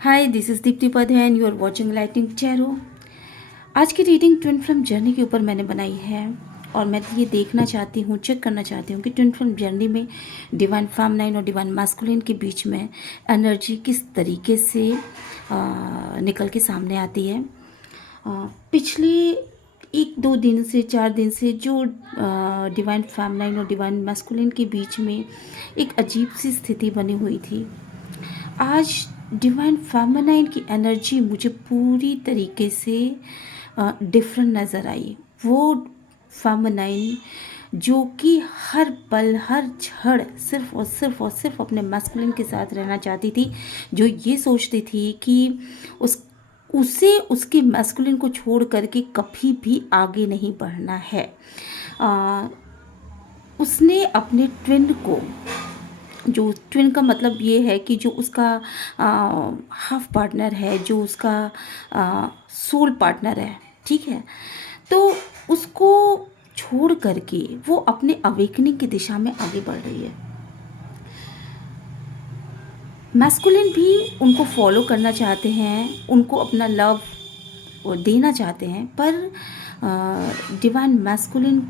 Hi, this is Deepti Upadhyay and you are watching lighting tarot. आज की reading twin flame journey के ऊपर मैंने बनाई है और मैं ये देखना चाहती हूँ, चेक करना चाहती हूँ कि ट्विन फ्लेम जर्नी में डिवाइन फेमिनाइन और डिवाइन मैस्कुलिन के बीच में एनर्जी किस तरीके से निकल के सामने आती है। पिछले 1-2 दिन से 4 दिन से जो डिवाइन फेमिनाइन और डिवाइन मैस्कुलिन के बीच में एक अजीब सी स्थिति बनी हुई थी, आज डिवाइन फेमिनाइन की एनर्जी मुझे पूरी तरीके से डिफरेंट नज़र आई। वो फेमिनाइन जो कि हर पल हर क्षण सिर्फ अपने मैस्कुलिन के साथ रहना चाहती थी, जो ये सोचती थी कि उसे उसके मैस्कुलिन को छोड़ करके कभी भी आगे नहीं बढ़ना है। उसने अपने ट्विन को, जो ट्विन का मतलब ये है कि जो उसका हाफ पार्टनर है, जो उसका सोल पार्टनर है, ठीक है, तो उसको छोड़ करके वो अपने अवेकनिंग की दिशा में आगे बढ़ रही है। मैस्कुलिन भी उनको फॉलो करना चाहते हैं, उनको अपना लव देना चाहते हैं, पर डिवाइन मैस्कुलिन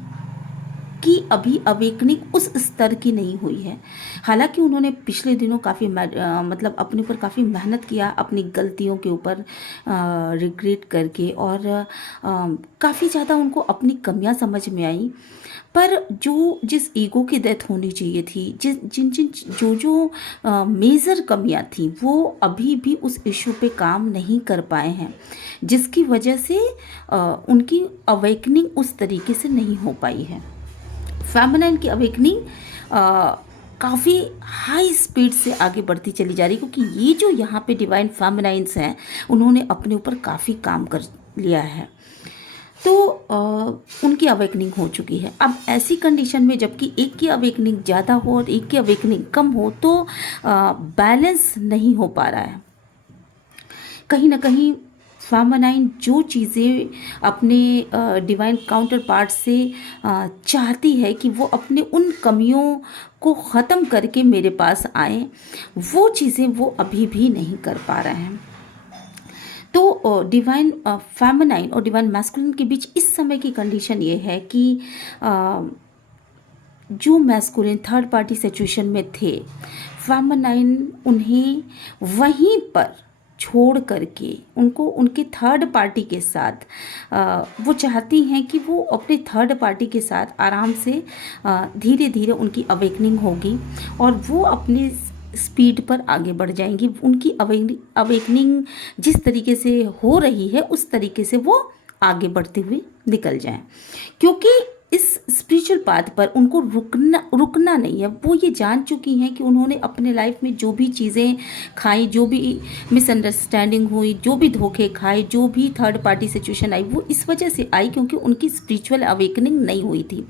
कि अभी अवेकनिंग उस स्तर की नहीं हुई है। हालांकि उन्होंने पिछले दिनों काफ़ी मतलब अपने ऊपर काफ़ी मेहनत किया, अपनी गलतियों के ऊपर रिग्रेट करके, और काफ़ी ज़्यादा उनको अपनी कमियां समझ में आई। पर जिस ईगो की डेथ होनी चाहिए थी, जिन जिन जो मेजर कमियां थी, वो अभी भी उस इशू पे काम नहीं कर पाए हैं, जिसकी वजह से उनकी अवेकनिंग उस तरीके से नहीं हो पाई है। फेमिनाइन की अवेकनिंग काफ़ी हाई स्पीड से आगे बढ़ती चली जा रही, क्योंकि ये जो यहाँ पे डिवाइन फेमिनाइंस हैं, उन्होंने अपने ऊपर काफ़ी काम कर लिया है, तो उनकी अवेकनिंग हो चुकी है। अब ऐसी कंडीशन में जबकि एक की अवेकनिंग ज़्यादा हो और एक की अवेकनिंग कम हो, तो बैलेंस नहीं हो पा रहा है। कहीं ना कहीं फेमिनाइन जो चीज़ें अपने डिवाइन काउंटर पार्ट से चाहती है कि वो अपने उन कमियों को ख़त्म करके मेरे पास आए, वो चीज़ें वो अभी भी नहीं कर पा रहे हैं। तो डिवाइन फेमिनाइन और डिवाइन मैस्कुलिन के बीच इस समय की कंडीशन ये है कि जो मैस्कुलिन थर्ड पार्टी सिचुएशन में थे, फेमिनाइन उन्हें वहीं पर छोड़ करके उनको उनके थर्ड पार्टी के साथ वो चाहती हैं कि वो अपने थर्ड पार्टी के साथ आराम से धीरे धीरे उनकी अवेकनिंग होगी और वो अपने स्पीड पर आगे बढ़ जाएंगी। उनकी अवेकनिंग जिस तरीके से हो रही है उस तरीके से वो आगे बढ़ते हुए निकल जाएं, क्योंकि इस स्पिरिचुअल पाथ पर उनको रुकना नहीं है। वो ये जान चुकी हैं कि उन्होंने अपने लाइफ में जो भी चीज़ें खाई, जो भी मिसअंडरस्टैंडिंग हुई, जो भी धोखे खाए, जो भी थर्ड पार्टी सिचुएशन आई, वो इस वजह से आई क्योंकि उनकी स्पिरिचुअल अवेकनिंग नहीं हुई थी।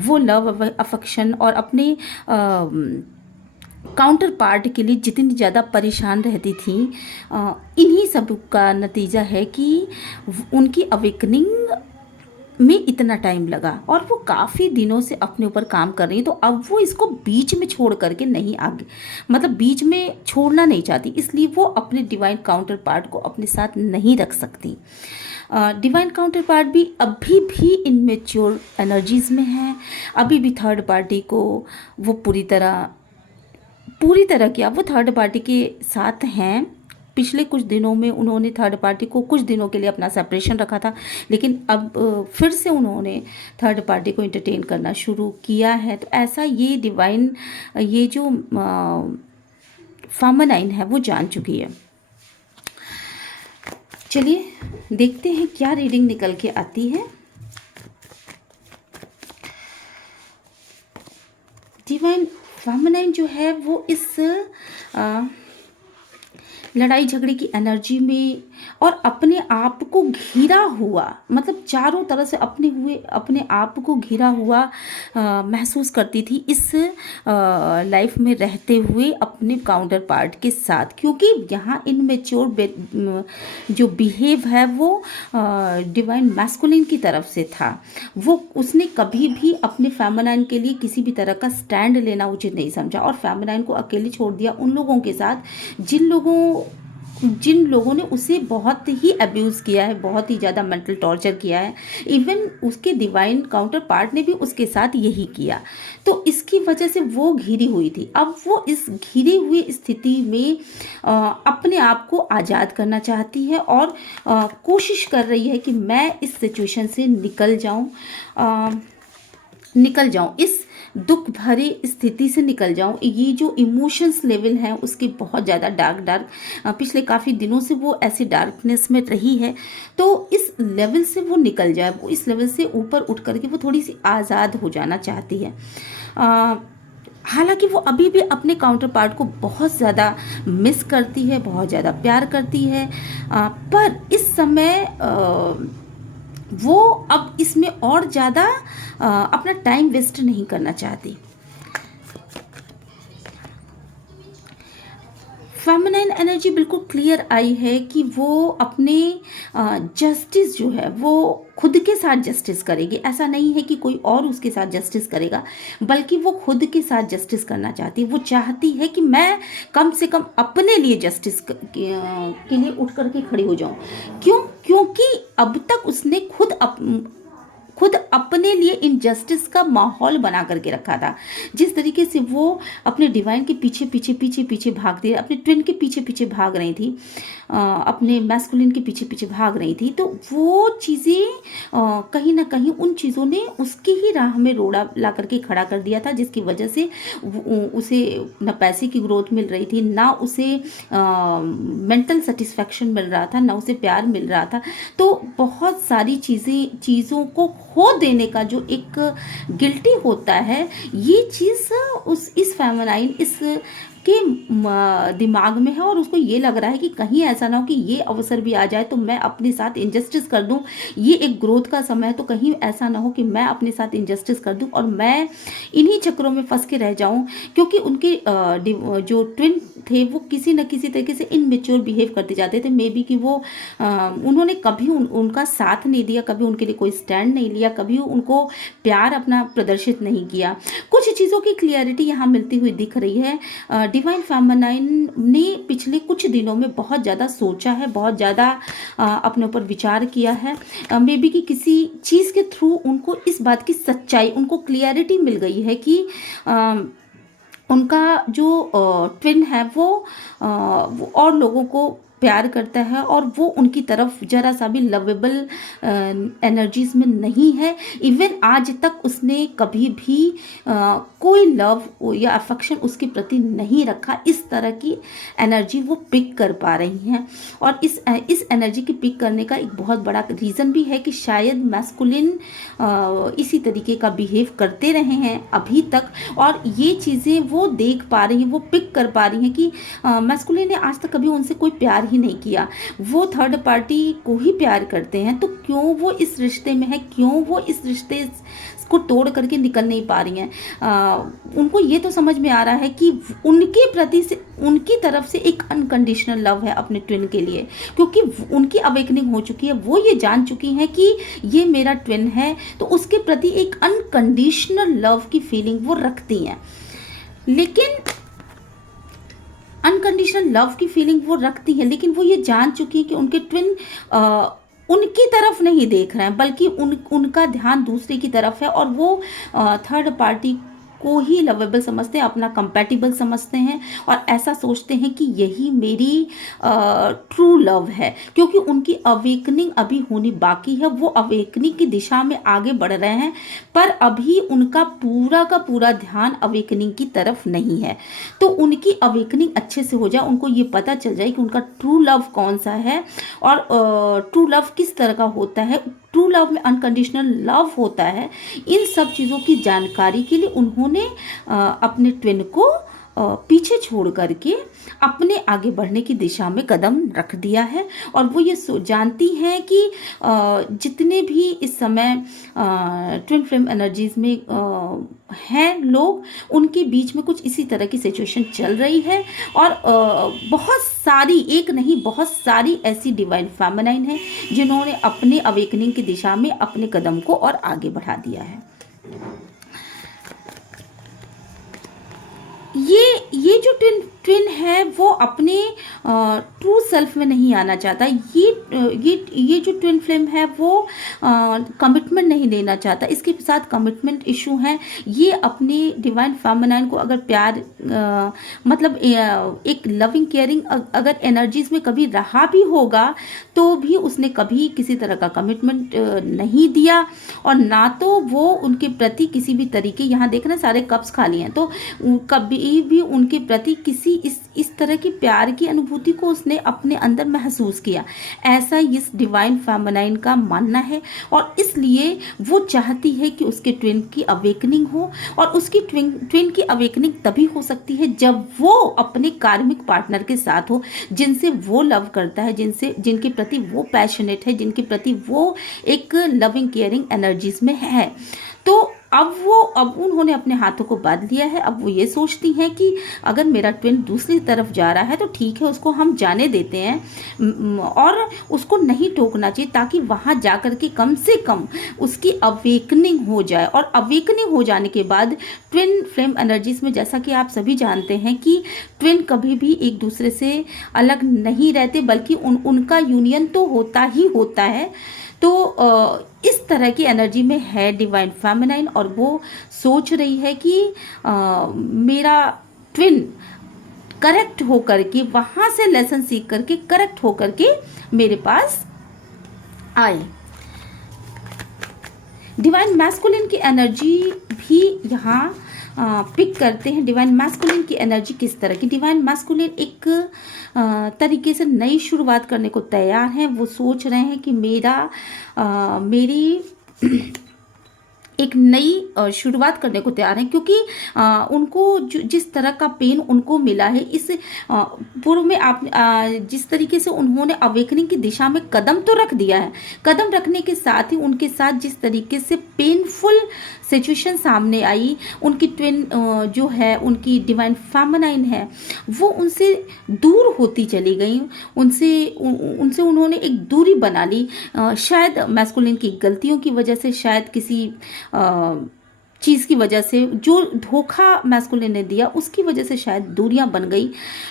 वो लव अफेक्शन और अपने काउंटर पार्ट के लिए जितनी ज़्यादा परेशान रहती थी, इन्हीं सब का नतीजा है कि उनकी अवेकनिंग में इतना टाइम लगा और वो काफ़ी दिनों से अपने ऊपर काम कर रही है। तो अब वो इसको बीच में छोड़ करके नहीं आगे, मतलब बीच में छोड़ना नहीं चाहती, इसलिए वो अपने डिवाइन काउंटर पार्ट को अपने साथ नहीं रख सकती। डिवाइन काउंटर पार्ट भी अभी भी इनमेच्योर एनर्जीज में है, अभी भी थर्ड पार्टी को वो पूरी तरह क्या वो थर्ड पार्टी के साथ हैं। पिछले कुछ दिनों में उन्होंने थर्ड पार्टी को कुछ दिनों के लिए अपना सेपरेशन रखा था, लेकिन अब फिर से उन्होंने थर्ड पार्टी को एंटरटेन करना शुरू किया है। तो ऐसा ये डिवाइन, ये जो फेमिनाइन है वो जान चुकी है। चलिए देखते हैं क्या रीडिंग निकल के आती है। डिवाइन फेमिनाइन जो है वो इस लड़ाई झगड़े की एनर्जी में और अपने आप को घिरा हुआ, मतलब चारों तरफ से अपने आप को घिरा हुआ महसूस करती थी इस लाइफ में रहते हुए अपने काउंटर पार्ट के साथ, क्योंकि यहाँ इनमेच्योर जो बिहेव है वो डिवाइन मैस्कुलिन की तरफ से था। वो उसने कभी भी अपने फेमिनाइन के लिए किसी भी तरह का स्टैंड लेना उचित नहीं समझा और फेमिनाइन को अकेले छोड़ दिया उन लोगों के साथ जिन लोगों जिन लोगों ने उसे बहुत ही अब्यूज़ किया है, बहुत ही ज़्यादा मेंटल टॉर्चर किया है, इवन उसके डिवाइन काउंटर पार्ट ने भी उसके साथ यही किया। तो इसकी वजह से वो घिरी हुई थी। अब वो इस घिरी हुई स्थिति में अपने आप को आज़ाद करना चाहती है और कोशिश कर रही है कि मैं इस सिचुएशन से निकल जाऊं, इस दुख भरी स्थिति से निकल जाऊं। ये जो इमोशंस लेवल है उसके बहुत ज़्यादा डार्क पिछले काफ़ी दिनों से वो ऐसी डार्कनेस में रही है, तो इस लेवल से वो निकल जाए, वो इस लेवल से ऊपर उठ करके वो थोड़ी सी आज़ाद हो जाना चाहती है। हालांकि वो अभी भी अपने काउंटर पार्ट को बहुत ज़्यादा मिस करती है, बहुत ज़्यादा प्यार करती है, पर इस समय वो अब इसमें और ज़्यादा अपना टाइम वेस्ट नहीं करना चाहती। फेमिनाइन एनर्जी बिल्कुल क्लियर आई है कि वो अपने जस्टिस जो है वो खुद के साथ जस्टिस करेगी। ऐसा नहीं है कि कोई और उसके साथ जस्टिस करेगा, बल्कि वो खुद के साथ जस्टिस करना चाहती है। वो चाहती है कि मैं कम से कम अपने लिए जस्टिस के लिए उठ करके खड़ी हो जाऊं। क्यों? क्योंकि अब तक उसने खुद अपने लिए इनजस्टिस का माहौल बना करके रखा था। जिस तरीके से वो अपने डिवाइन के पीछे भागती, अपने ट्विन के पीछे भाग रही थी, अपने मैस्कुलिन के पीछे भाग रही थी, तो वो चीज़ें कहीं ना कहीं उन चीज़ों ने उसकी ही राह में रोड़ा ला करके खड़ा कर दिया था, जिसकी वजह से उसे न पैसे की ग्रोथ मिल रही थी, ना उसे मेंटल सेटिस्फैक्शन मिल रहा था, ना उसे प्यार मिल रहा था। तो बहुत सारी चीज़ों को खो देने का जो एक गिल्टी होता है, ये चीज़ इस फेमिनाइन के दिमाग में है, और उसको ये लग रहा है कि कहीं ऐसा ना हो कि ये अवसर भी आ जाए तो मैं अपने साथ इनजस्टिस कर दूं। ये एक ग्रोथ का समय है, तो कहीं ऐसा ना हो कि मैं अपने साथ इनजस्टिस कर दूं और मैं इन्हीं चक्रों में फंस के रह जाऊं। क्योंकि उनके जो ट्विन थे वो किसी न किसी तरीके से इनमेच्योर बिहेव करते जाते थे। मे बी कि वो उन्होंने कभी उनका साथ नहीं दिया, कभी उनके लिए कोई स्टैंड नहीं लिया, कभी उनको प्यार अपना प्रदर्शित नहीं किया। कुछ चीज़ों की क्लियरिटी यहाँ मिलती हुई दिख रही है। डिवाइन फेमिनाइन ने पिछले कुछ दिनों में बहुत ज़्यादा सोचा है, बहुत ज़्यादा अपने ऊपर विचार किया है। मे बी कि किसी चीज़ के थ्रू उनको इस बात की सच्चाई, उनको क्लियरिटी मिल गई है कि उनका जो ट्विन है वो और लोगों को प्यार करता है, और वो उनकी तरफ जरा सा भी लवेबल एनर्जीज में नहीं है। इवन आज तक उसने कभी भी कोई लव या अफेक्शन उसके प्रति नहीं रखा। इस तरह की एनर्जी वो पिक कर पा रही हैं, और इस एनर्जी की पिक करने का एक बहुत बड़ा रीज़न भी है कि शायद मैस्कुलिन इसी तरीके का बिहेव करते रहे हैं अभी तक, और ये चीज़ें वो देख पा रही हैं, वो पिक कर पा रही हैं कि मैस्कुलिन ने आज तक कभी उनसे कोई प्यार ही नहीं किया, वो थर्ड पार्टी को ही प्यार करते हैं। तो क्यों वो इस रिश्ते में है, क्यों वो इस रिश्ते को तोड़ करके निकल नहीं पा रही हैं। उनको ये तो समझ में आ रहा है कि उनके प्रति से, उनकी तरफ से एक अनकंडीशनल लव है अपने ट्विन के लिए, क्योंकि उनकी अवेकनिंग हो चुकी है। वो ये जान चुकी हैं कि ये मेरा ट्विन है, तो उसके प्रति एक अनकंडीशनल लव की फीलिंग वो रखती हैं। लेकिन अनकंडीशनल लव की फीलिंग वो रखती है, लेकिन वो ये जान चुकी है कि उनके ट्विन उनकी तरफ नहीं देख रहे हैं, बल्कि उनका ध्यान दूसरे की तरफ है, और वो थर्ड पार्टी को ही लवेबल समझते हैं, अपना कंपैटिबल समझते हैं, और ऐसा सोचते हैं कि यही मेरी ट्रू लव है। क्योंकि उनकी अवेकनिंग अभी होनी बाकी है, वो अवेकनिंग की दिशा में आगे बढ़ रहे हैं, पर अभी उनका पूरा का पूरा ध्यान अवेकनिंग की तरफ नहीं है। तो उनकी अवेकनिंग अच्छे से हो जाए, उनको ये पता चल जाए कि उनका ट्रू लव कौन सा है, और ट्रू लव किस तरह का होता है, ट्रू लव में अनकंडीशनल लव होता है। इन सब चीज़ों की जानकारी के लिए उन्होंने अपने ट्विन को पीछे छोड़ करके अपने आगे बढ़ने की दिशा में कदम रख दिया है। और वो ये जानती हैं कि जितने भी इस समय ट्विन फ्लेम एनर्जीज में हैं लोग, उनके बीच में कुछ इसी तरह की सिचुएशन चल रही है, और बहुत सारी, एक नहीं बहुत सारी ऐसी डिवाइन फेमिनाइन हैं जिन्होंने अपने अवेकनिंग की दिशा में अपने कदम को और आगे बढ़ा दिया है। ये जो ट्विन ट्विन है वो अपने ट्रू सेल्फ में नहीं आना चाहता। ये जो ट्विन फ्लेम है वो कमिटमेंट नहीं देना चाहता, इसके साथ कमिटमेंट इशू है। ये अपने डिवाइन फेमिनाइन को अगर प्यार मतलब एक लविंग केयरिंग अगर एनर्जीज में कभी रहा भी होगा तो भी उसने कभी किसी तरह का कमिटमेंट नहीं दिया, और ना तो वो उनके प्रति किसी भी तरीके, यहाँ देखना सारे कप्स खाली हैं, तो कभी भी उनके प्रति किसी इस तरह की प्यार की अनुभूति को उसने अपने अंदर महसूस किया, ऐसा इस डिवाइन फेमिनाइन का मानना है। और इसलिए वो चाहती है कि उसके ट्विन की अवेकनिंग हो, और उसकी ट्विन की अवेकनिंग तभी हो सकती है जब वो अपने कार्मिक पार्टनर के साथ हो, जिनसे वो लव करता है, जिनके प्रति वो पैशनेट है, जिनके प्रति वो एक लविंग केयरिंग एनर्जीज में है। तो अब उन्होंने अपने हाथों को बांध लिया है। अब वो ये सोचती हैं कि अगर मेरा ट्विन दूसरी तरफ जा रहा है तो ठीक है, उसको हम जाने देते हैं और उसको नहीं टोकना चाहिए, ताकि वहां जाकर के कम से कम उसकी अवेकनिंग हो जाए। और अवेकनिंग हो जाने के बाद ट्विन फ्लेम एनर्जीज में, जैसा कि आप सभी जानते हैं कि ट्विन कभी भी एक दूसरे से अलग नहीं रहते, बल्कि उनका यूनियन तो होता ही होता है। तो इस तरह की एनर्जी में है डिवाइन फेमिनाइन, और वो सोच रही है कि मेरा ट्विन करेक्ट होकर के, वहां से लेसन सीख करके करेक्ट होकर के मेरे पास आए। डिवाइन मैस्कुलिन की एनर्जी भी यहाँ पिक करते हैं। डिवाइन मैस्कुलिन की एनर्जी किस तरह की? डिवाइन मैस्कुलिन एक तरीके से नई शुरुआत करने को तैयार हैं। वो सोच रहे हैं कि मेरी एक नई शुरुआत करने को तैयार हैं, क्योंकि उनको जिस तरह का पेन उनको मिला है इस पूर्व में, आप जिस तरीके से उन्होंने अवेकनिंग की दिशा में कदम तो रख दिया है, कदम रखने के साथ ही उनके साथ जिस तरीके से पेनफुल सिचुएशन सामने आई, उनकी ट्विन जो है, उनकी डिवाइन फेमिनाइन है, वो उनसे दूर होती चली गई, उनसे उन्होंने एक दूरी बना ली। शायद मैस्कुलिन की गलतियों की वजह से, शायद किसी चीज़ की वजह से, जो धोखा मैस्कुलिन ने दिया उसकी वजह से शायद दूरियां बन गई।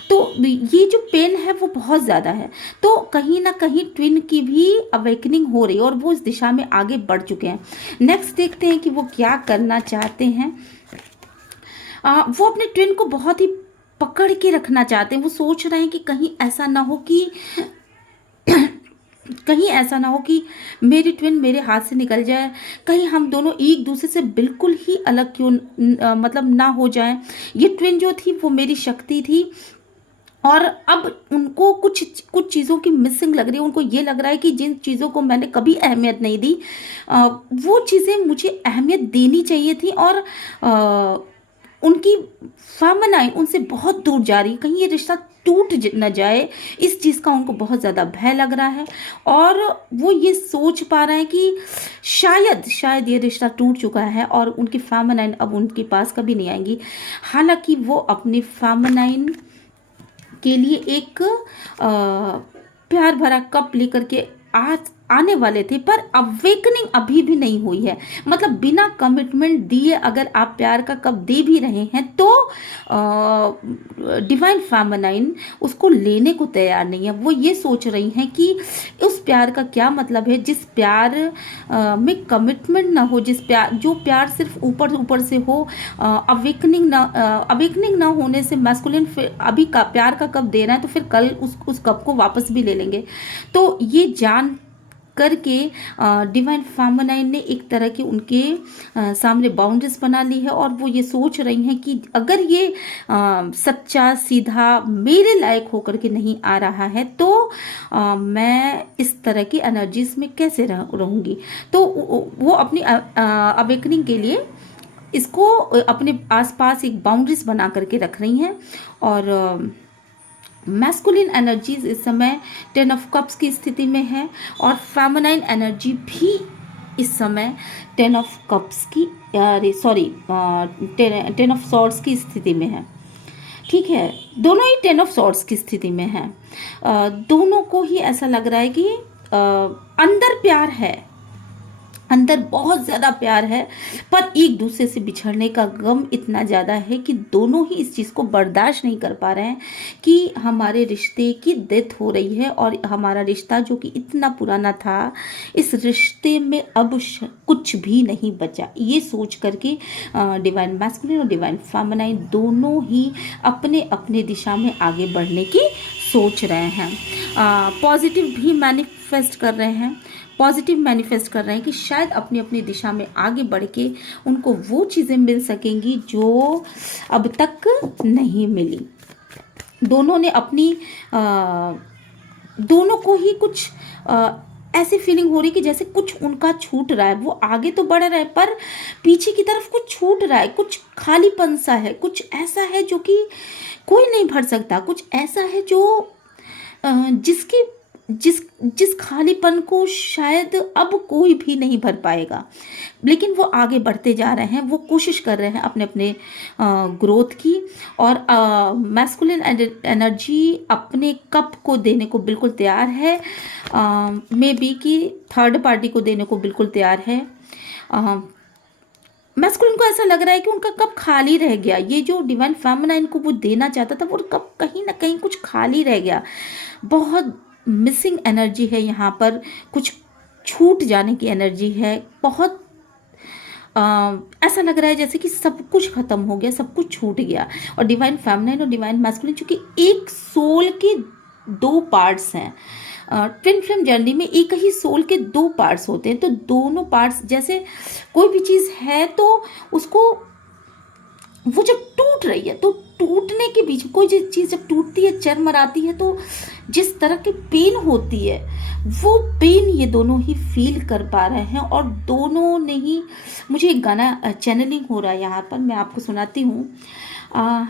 तो ये जो पेन है वो बहुत ज़्यादा है। तो कहीं ना कहीं ट्विन की भी अवेकनिंग हो रही है, और वो इस दिशा में आगे बढ़ चुके हैं। नेक्स्ट देखते हैं कि वो क्या करना चाहते हैं। वो अपने ट्विन को बहुत ही पकड़ के रखना चाहते हैं। वो सोच रहे हैं कि कहीं ऐसा ना हो कि मेरी ट्विन मेरे हाथ से निकल जाए, कहीं हम दोनों एक दूसरे से बिल्कुल ही अलग क्यों मतलब ना हो जाए। ये ट्विन जो थी वो मेरी शक्ति थी, और अब उनको कुछ चीज़ों की मिसिंग लग रही है। उनको ये लग रहा है कि जिन चीज़ों को मैंने कभी अहमियत नहीं दी, वो चीज़ें मुझे अहमियत देनी चाहिए थी, और उनकी फेमिनाइन उनसे बहुत दूर जा रही है। कहीं ये रिश्ता टूट न जाए, इस चीज़ का उनको बहुत ज़्यादा भय लग रहा है, और वो ये सोच पा रहे हैं कि शायद ये रिश्ता टूट चुका है और उनकी फेमिनाइन अब उनके पास कभी नहीं आएंगी। हालांकि वो अपनी फेमिनाइन के लिए एक प्यार भरा कप लेकर के आने वाले थे, पर अवेकनिंग अभी भी नहीं हुई है। मतलब बिना कमिटमेंट दिए अगर आप प्यार का कप दे भी रहे हैं तो डिवाइन फेमिनाइन उसको लेने को तैयार नहीं है। वो ये सोच रही हैं कि उस प्यार का क्या मतलब है जिस प्यार में कमिटमेंट ना हो, जो प्यार सिर्फ ऊपर से हो। अवेकनिंग ना होने से मैस्कुलिन अभी का प्यार का कप दे रहा है, तो फिर कल उस कप को वापस भी ले लेंगे। तो ये जान करके डिवाइन फेमिनाइन ने एक तरह की उनके सामने बाउंड्रीज बना ली है, और वो ये सोच रही हैं कि अगर ये सच्चा सीधा मेरे लायक होकर के नहीं आ रहा है तो मैं इस तरह की एनर्जीज में कैसे रहूँगी। तो वो अपनी अवेकनिंग के लिए इसको अपने आसपास एक बाउंड्रीज बना करके रख रही हैं। और मैस्कुलिन एनर्जीज इस समय 10 ऑफ कप्स की स्थिति में है, और फेमिनाइन एनर्जी भी इस समय 10 ऑफ कप्स की 10 ऑफ सॉर्ड्स की स्थिति में है। ठीक है, दोनों ही 10 ऑफ सॉर्ड्स की स्थिति में है। दोनों को ही ऐसा लग रहा है कि अंदर प्यार है, अंदर बहुत ज़्यादा प्यार है, पर एक दूसरे से बिछड़ने का गम इतना ज़्यादा है कि दोनों ही इस चीज़ को बर्दाश्त नहीं कर पा रहे हैं कि हमारे रिश्ते की डेथ हो रही है, और हमारा रिश्ता जो कि इतना पुराना था, इस रिश्ते में अब कुछ भी नहीं बचा। ये सोच करके डिवाइन मैस्कुलिन और डिवाइन फेमिनाइन दोनों ही अपने अपने दिशा में आगे बढ़ने की सोच रहे हैं। पॉजिटिव भी मैनिफेस्ट कर रहे हैं, पॉजिटिव मैनिफेस्ट कर रहे हैं कि शायद अपनी अपनी दिशा में आगे बढ़ के उनको वो चीज़ें मिल सकेंगी जो अब तक नहीं मिली। दोनों ने अपनी दोनों को ही कुछ ऐसी फीलिंग हो रही कि जैसे कुछ उनका छूट रहा है। वो आगे तो बढ़ रहा है पर पीछे की तरफ कुछ छूट रहा है, कुछ खालीपन सा है, कुछ ऐसा है जो कि कोई नहीं भर सकता, कुछ ऐसा है जो जिसकी जिस खालीपन को शायद अब कोई भी नहीं भर पाएगा। लेकिन वो आगे बढ़ते जा रहे हैं, वो कोशिश कर रहे हैं अपने अपने ग्रोथ की, और मैस्कुलिन एनर्जी अपने कप को देने को बिल्कुल तैयार है, मे बी कि थर्ड पार्टी को देने को बिल्कुल तैयार है। मैस्कुलिन को ऐसा लग रहा है कि उनका कप खाली रह गया। ये जो डिवाइन फेमिनाइन को वो देना चाहता था, वो कप कहीं ना कहीं कुछ खाली रह गया। बहुत मिसिंग एनर्जी है यहाँ पर, कुछ छूट जाने की एनर्जी है। बहुत ऐसा लग रहा है जैसे कि सब कुछ खत्म हो गया, सब कुछ छूट गया। और डिवाइन फेमिनाइन और डिवाइन मैस्कुलिन चूंकि एक सोल के दो पार्ट्स हैं, ट्विन फ्लेम जर्नी में एक ही सोल के दो पार्ट्स होते हैं, तो दोनों पार्ट्स जैसे कोई भी चीज़ है तो उसको वो जब टूट रही है तो टूटने के बीच कोई चीज़ जब टूटती है, चरमराती है, तो जिस तरह की पेन होती है वो पेन ये दोनों ही फील कर पा रहे हैं। और दोनों ने ही, मुझे एक गाना चैनलिंग हो रहा है यहाँ पर, मैं आपको सुनाती हूँ।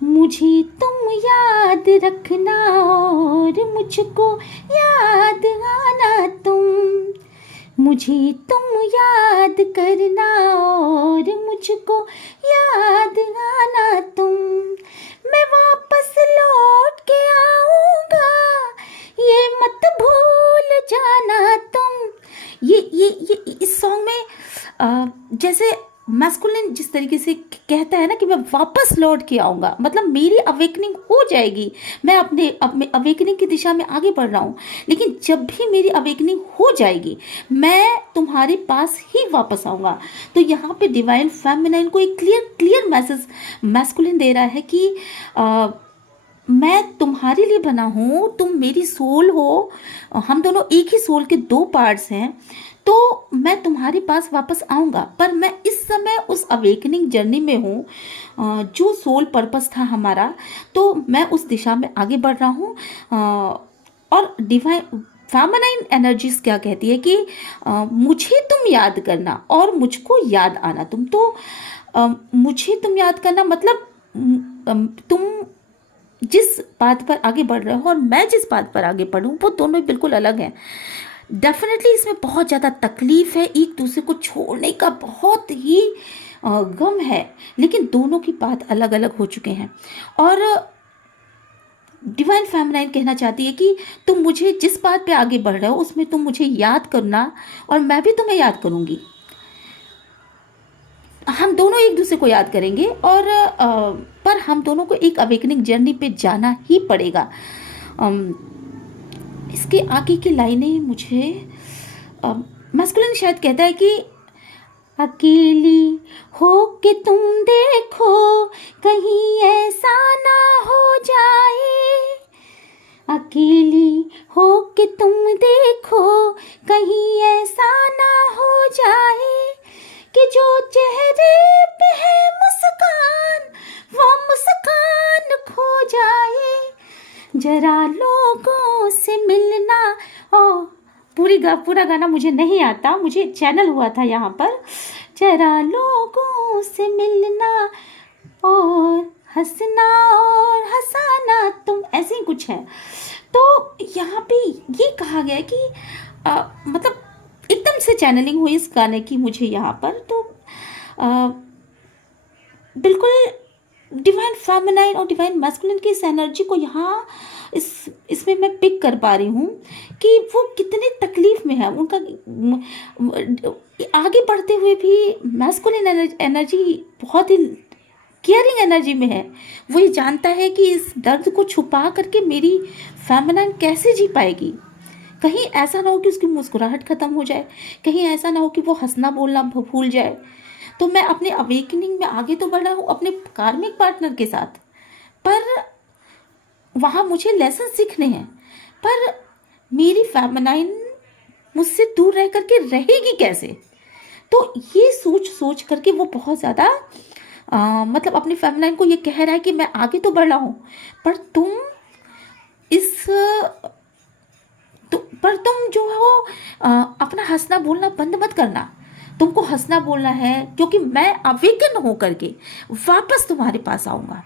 मुझे तुम याद रखना और मुझको याद आना तुम, मुझे तुम याद करना और मुझको याद आना तुम, मैं वापस लौट के आऊँगा ये मत भूल जाना तुम। ये इस सॉन्ग में जैसे मैस्कुलिन जिस तरीके से कहता है ना कि मैं वापस लौट के आऊँगा, मतलब मेरी अवेकनिंग हो जाएगी, मैं अपने अवेकनिंग की दिशा में आगे बढ़ रहा हूँ, लेकिन जब भी मेरी अवेकनिंग हो जाएगी मैं तुम्हारे पास ही वापस आऊँगा। तो यहाँ पे डिवाइन फेमिनाइन को एक क्लियर मैसेज मैस्कुलिन दे रहा है कि मैं तुम्हारे लिए बना हूँ, तुम मेरी सोल हो, हम दोनों एक ही सोल के दो पार्ट्स हैं, तो मैं तुम्हारे पास वापस आऊँगा। पर मैं इस समय उस अवेकनिंग जर्नी में हूँ जो सोल पर्पस था हमारा, तो मैं उस दिशा में आगे बढ़ रहा हूँ। और डिवाइन फेमिनाइन एनर्जीज क्या कहती है कि मुझे तुम याद करना और मुझको याद आना तुम। तो मुझे तुम याद करना मतलब तुम जिस बात पर आगे बढ़ रहे हो और मैं जिस बात पर आगे बढ़ूँ वो दोनों ही बिल्कुल अलग हैं। डेफिनेटली इसमें बहुत ज़्यादा तकलीफ़ है, एक दूसरे को छोड़ने का बहुत ही गम है, लेकिन दोनों की बात अलग अलग हो चुके हैं। और डिवाइन फेमिनाइन कहना चाहती है कि तुम मुझे जिस बात पे आगे बढ़ रहे हो उसमें तुम मुझे याद करना और मैं भी तुम्हें याद करूँगी। हम दोनों एक दूसरे को याद करेंगे, और पर हम दोनों को एक अवेकनिंग जर्नी पे जाना ही पड़ेगा। इसके आगे की लाइनें मुझे मैस्कुलिन शायद कहता है कि अकेली हो के तुम देखो कहीं ऐसा ना हो जाए, अकेली हो के तुम देखो कहीं ऐसा ना हो जाए कि जो चेहरे पे है मुस्कान वो मुस्कान खो जाए, जरा लोगों से मिलना। ओ पूरा गाना मुझे नहीं आता, मुझे चैनल हुआ था यहाँ पर। जरा लोगों से मिलना और हंसना और हंसाना तुम, ऐसे ही कुछ है। तो यहाँ पे ये कहा गया है कि मतलब एकदम से चैनलिंग हुई इस गाने की मुझे यहाँ पर। तो बिल्कुल डिवाइन फेमिनाइन और डिवाइन मैस्कुलिन की इस एनर्जी को यहाँ इसमें मैं पिक कर पा रही हूँ कि वो कितने तकलीफ में है। उनका आगे बढ़ते हुए भी मैस्कुलिन एनर्जी बहुत ही केयरिंग एनर्जी में है। वो ये जानता है कि इस दर्द को छुपा करके मेरी फेमिनाइन कैसे जी पाएगी। कहीं ऐसा ना हो कि उसकी मुस्कुराहट ख़त्म हो जाए, कहीं ऐसा ना हो कि वो हंसना बोलना भूल जाए। तो मैं अपने अवेकनिंग में आगे तो बढ़ा हूँ अपने कार्मिक पार्टनर के साथ, पर वहाँ मुझे लेसन सीखने हैं, पर मेरी फेमिनाइन मुझसे दूर रह करके रहेगी कैसे। तो ये सोच सोच करके वो बहुत ज़्यादा मतलब अपनी फेमिनाइन को ये कह रहा है कि मैं आगे तो बढ़ रहा हूँ, पर तुम जो हो अपना हंसना बोलना बंद मत करना। तुमको हंसना बोलना है, क्योंकि मैं अवेकन हो करके वापस तुम्हारे पास आऊँगा।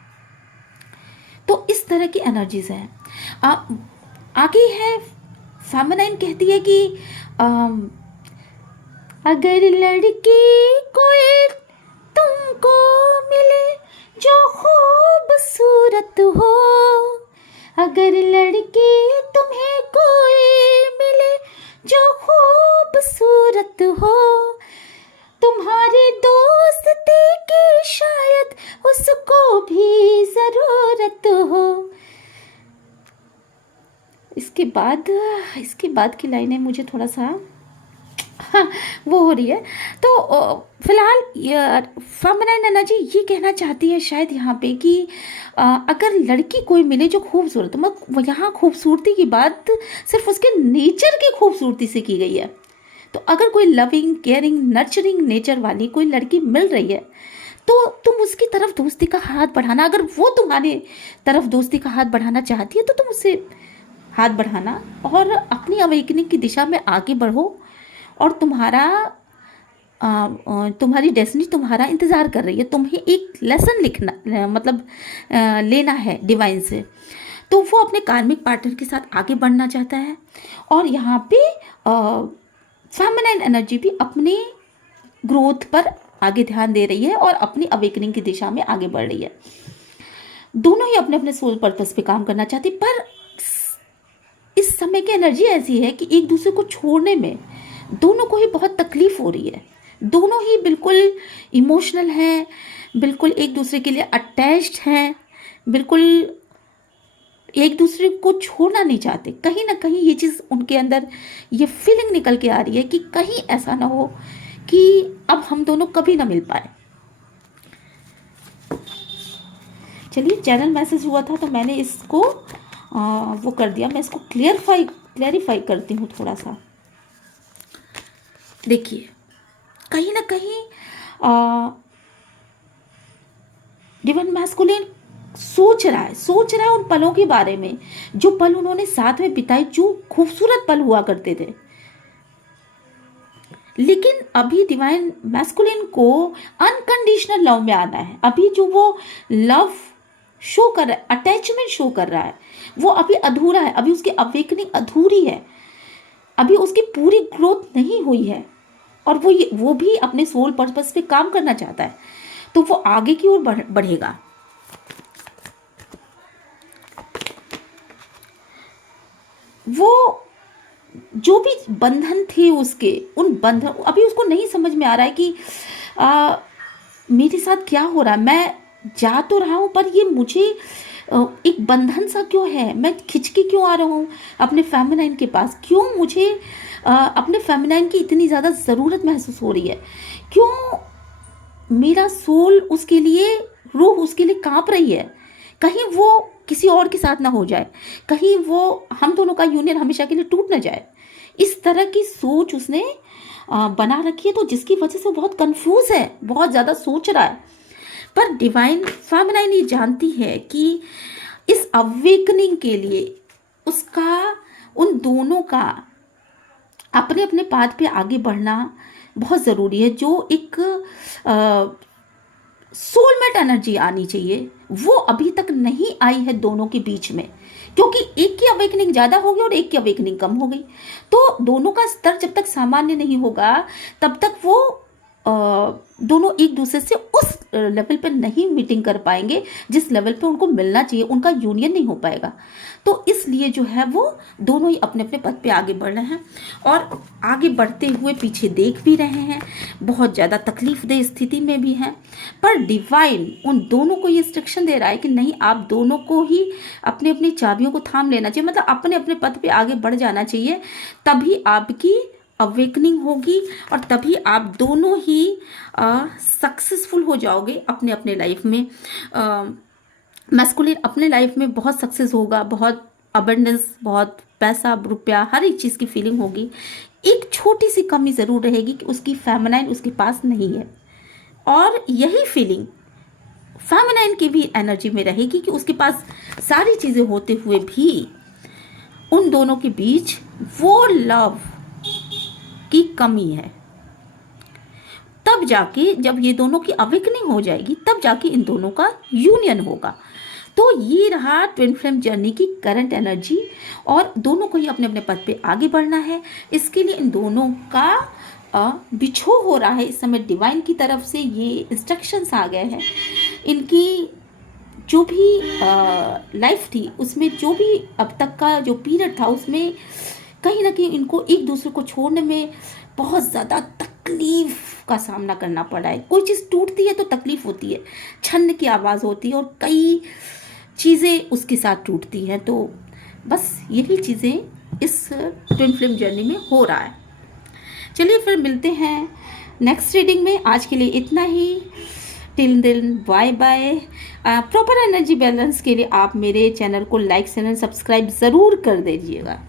तो इस तरह की एनर्जीज हैं। आगे है फेमिनाइन कहती है कि अगर लड़की कोई तुमको मिले जो खूबसूरत हो, अगर लड़की तुम्हें कोई मिले जो खूबसूरत हो, तुम्हारी दोस्ती की शायद उसको भी ज़रूरत हो। इसके बाद की लाइनें मुझे थोड़ा सा वो हो रही है। तो फिलहाल फेमिनाइन एनर्जी ये कहना चाहती है शायद यहाँ पे कि अगर लड़की कोई मिले जो खूबसूरत, मतलब यहाँ खूबसूरती की बात सिर्फ उसके नेचर की खूबसूरती से की गई है। तो अगर कोई लविंग केयरिंग नर्चरिंग नेचर वाली कोई लड़की मिल रही है तो तुम उसकी तरफ दोस्ती का हाथ बढ़ाना। अगर वो तुम्हारी तरफ दोस्ती का हाथ बढ़ाना चाहती है तो तुम उससे हाथ बढ़ाना और अपनी अवेकनिंग की दिशा में आगे बढ़ो। और तुम्हारी डेस्टिनी तुम्हारा इंतज़ार कर रही है। तुम्हें एक लेसन लिखना मतलब लेना है डिवाइन से। तो वो अपने कार्मिक पार्टनर के साथ आगे बढ़ना चाहता है। और यहाँ पे फेमिनाइन एनर्जी भी अपने ग्रोथ पर आगे ध्यान दे रही है और अपनी अवेकनिंग की दिशा में आगे बढ़ रही है। दोनों ही अपने अपने सोल पर्पस पे काम करना चाहती, पर इस समय की एनर्जी ऐसी है कि एक दूसरे को छोड़ने में दोनों को ही बहुत तकलीफ हो रही है। दोनों ही बिल्कुल इमोशनल हैं, बिल्कुल एक दूसरे के लिए अटैच्ड हैं, बिल्कुल एक दूसरे को छोड़ना नहीं चाहते। कहीं ना कहीं ये चीज़ उनके अंदर ये फीलिंग निकल के आ रही है कि कहीं ऐसा ना हो कि अब हम दोनों कभी ना मिल पाए। चलिए, चैनल मैसेज हुआ था तो मैंने इसको वो कर दिया। मैं इसको क्लेरिफाई करती हूँ थोड़ा सा। देखिए, कहीं ना कहीं डिवाइन मैस्कुलिन सोच रहा है उन पलों के बारे में जो पल उन्होंने साथ में बिताए, जो खूबसूरत पल हुआ करते थे। लेकिन अभी डिवाइन मैस्कुलिन को अनकंडीशनल लव में आना है। अभी जो वो लव शो कर रहा है, अटैचमेंट शो कर रहा है, वो अभी अधूरा है। अभी उसकी अवेकनिंग अधूरी है, अभी उसकी पूरी ग्रोथ नहीं हुई है। और वो भी अपने सोल पर्पस पे काम करना चाहता है, तो वो आगे की ओर बढ़ेगा। वो जो भी बंधन थे उसके, उन बंधन अभी उसको नहीं समझ में आ रहा है कि मेरे साथ क्या हो रहा है। मैं जा तो रहा हूँ पर ये मुझे एक बंधन सा क्यों है, मैं खिंच के क्यों आ रहा हूँ अपने फेमिनाइन के पास, क्यों मुझे अपने फेमिनाइन की इतनी ज़्यादा ज़रूरत महसूस हो रही है, क्यों मेरा सोल उसके लिए, रूह उसके लिए कांप रही है। कहीं वो किसी और के साथ ना हो जाए, कहीं वो हम दोनों का यूनियन हमेशा के लिए टूट ना जाए। इस तरह की सोच उसने बना रखी है, तो जिसकी वजह से वो बहुत कंफ्यूज है, बहुत ज़्यादा सोच रहा है। पर डिवाइन फेमिनाइन ये जानती है कि इस अवेकनिंग के लिए उसका, उन दोनों का अपने अपने पाथ पे आगे बढ़ना बहुत ज़रूरी है। जो एक सोलमेट एनर्जी आनी चाहिए, वो अभी तक नहीं आई है दोनों के बीच में, क्योंकि एक की अवेकनिंग ज़्यादा होगी और एक की अवेकनिंग कम हो गई। तो दोनों का स्तर जब तक सामान्य नहीं होगा तब तक वो दोनों एक दूसरे से उस लेवल पर नहीं मीटिंग कर पाएंगे जिस लेवल पे उनको मिलना चाहिए, उनका यूनियन नहीं हो पाएगा। तो इसलिए जो है वो दोनों ही अपने अपने पद पे आगे बढ़ रहे हैं और आगे बढ़ते हुए पीछे देख भी रहे हैं, बहुत ज़्यादा तकलीफदेह स्थिति में भी हैं। पर डिवाइन उन दोनों को ये इंस्ट्रक्शन दे रहा है कि नहीं, आप दोनों को ही अपनी अपनी चाबियों को थाम लेना चाहिए, मतलब अपने अपने पद पे आगे बढ़ जाना चाहिए। तभी आपकी अवेकनिंग होगी और तभी आप दोनों ही सक्सेसफुल हो जाओगे अपने अपने लाइफ में। मैस्कुलिन अपने लाइफ में बहुत सक्सेस होगा, बहुत अबंडेंस, बहुत पैसा रुपया, हर एक चीज़ की फीलिंग होगी। एक छोटी सी कमी ज़रूर रहेगी कि उसकी फेमिनाइन उसके पास नहीं है, और यही फीलिंग फेमिनाइन की भी एनर्जी में रहेगी कि उसके पास सारी चीज़ें होते हुए भी उन दोनों के बीच वो लव की कमी है। तब जाके जब ये दोनों की अवेकनिंग हो जाएगी, तब जाके इन दोनों का यूनियन होगा। तो ये रहा ट्विन फ्लेम जर्नी की करंट एनर्जी, और दोनों को ही अपने अपने पद पे आगे बढ़ना है। इसके लिए इन दोनों का बिछो हो रहा है इस समय। डिवाइन की तरफ से ये इंस्ट्रक्शंस आ गए हैं। इनकी जो भी लाइफ थी उसमें, जो भी अब तक का जो पीरियड था उसमें कहीं ना कहीं इनको एक दूसरे को छोड़ने में बहुत ज़्यादा तकलीफ का सामना करना पड़ा है। कोई चीज़ टूटती है तो तकलीफ होती है, छन्न की आवाज़ होती है और कई चीज़ें उसके साथ टूटती हैं। तो बस यही चीज़ें इस ट्विन फ्लेम जर्नी में हो रहा है। चलिए फिर मिलते हैं नेक्स्ट रीडिंग में। आज के लिए इतना ही। Till then bye bye. Proper energy balance के लिए आप मेरे चैनल को लाइक, शेयर एंड सब्सक्राइब ज़रूर कर दीजिएगा।